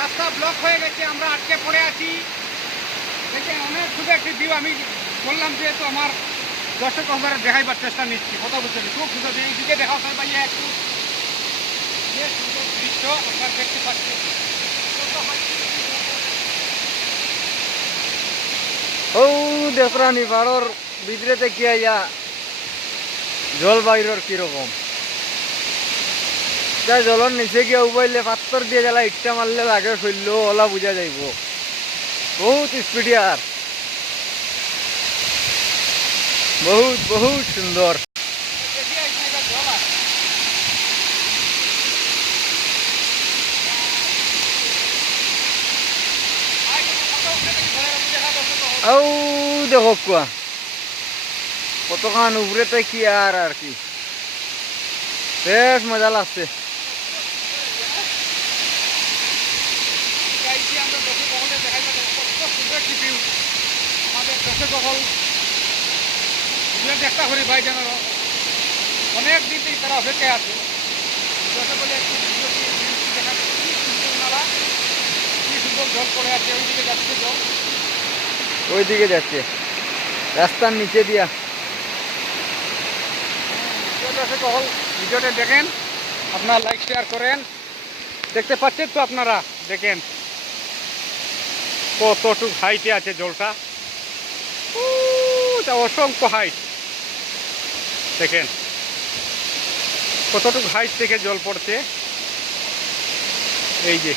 রাস্তা ব্লক হয়ে গেছে, আমরা আটকে পড়ে আছি। দেখেন অনেক সুন্দর একটি ভিউ। আমি বললাম যেহেতু আমার দর্শক আপনারা দেখাইবার চেষ্টা নিচ্ছি, কথা বলছেন খুব সুন্দর। এইদিকে দেখা হয় ভাইয়া একটু যে সুন্দর দৃশ্য আপনারা দেখতে পাচ্ছেন। ও দেখরানি পাড়র ভিতরে থেকে আইয়া জলবায়ুর কিরকম তাই জলের নিচে গিয়ে উবাইলে পাত্তর দিয়ে গেলা ইটটা মারলে লাগে শৈল্য ওলা বুঝা যাইব। বহুত স্পিডি আর বহুত বহুত সুন্দর। ও দেখো কুয়া কতখান উপরেতে কি আর কি বেশ মজা লাগছে। চেষ্টা করি ভাই যেন অনেক দিন থেকে তারা অপেক্ষায় আছে। বলে একটু কি সুন্দর জল পড়ে আছে, ওইদিকে যাচ্ছে জল, ওইদিকে যাচ্ছে রাস্তার নিচে দিয়া। ভিডিওটা দেখেন, আপনারা লাইক শেয়ার করেন। দেখতে পাচ্ছেন তো আপনারা, দেখেন কতটুকু হাইটে আছে জলটা, অসংখ্য হাইট। দেখেন কতটুকু হাইট থেকে জল পড়ছে। এই যে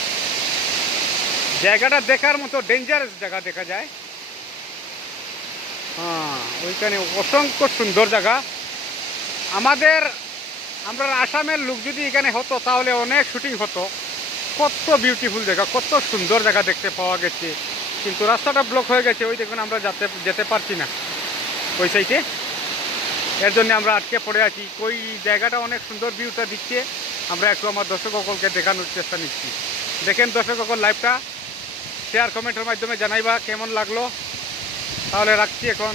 জায়গাটা দেখার মতো ডেঞ্জারাস জায়গা দেখা যায়। হ্যাঁ, ওইখানে অসংখ্য সুন্দর জায়গা। আমরা আসামের লোক যদি এখানে হতো তাহলে অনেক শুটিং হতো। কত বিউটিফুল জায়গা, কত সুন্দর জায়গা দেখতে পাওয়া গেছে, কিন্তু রাস্তাটা ব্লক হয়ে গেছে। ওই দেখুন আমরা যেতে পারছি না ওই সাইডে, এর জন্য আমরা আটকে পড়ে আছি। ওই জায়গাটা অনেক সুন্দর ভিউটা দিচ্ছে, আমরা একটু আমার দর্শক সকলকে দেখানোর চেষ্টা নিচ্ছি। দেখেন দর্শক সকল, লাইভটা শেয়ার কমেন্টের মাধ্যমে জানাইবা কেমন লাগলো। তাহলে রাখছি এখন।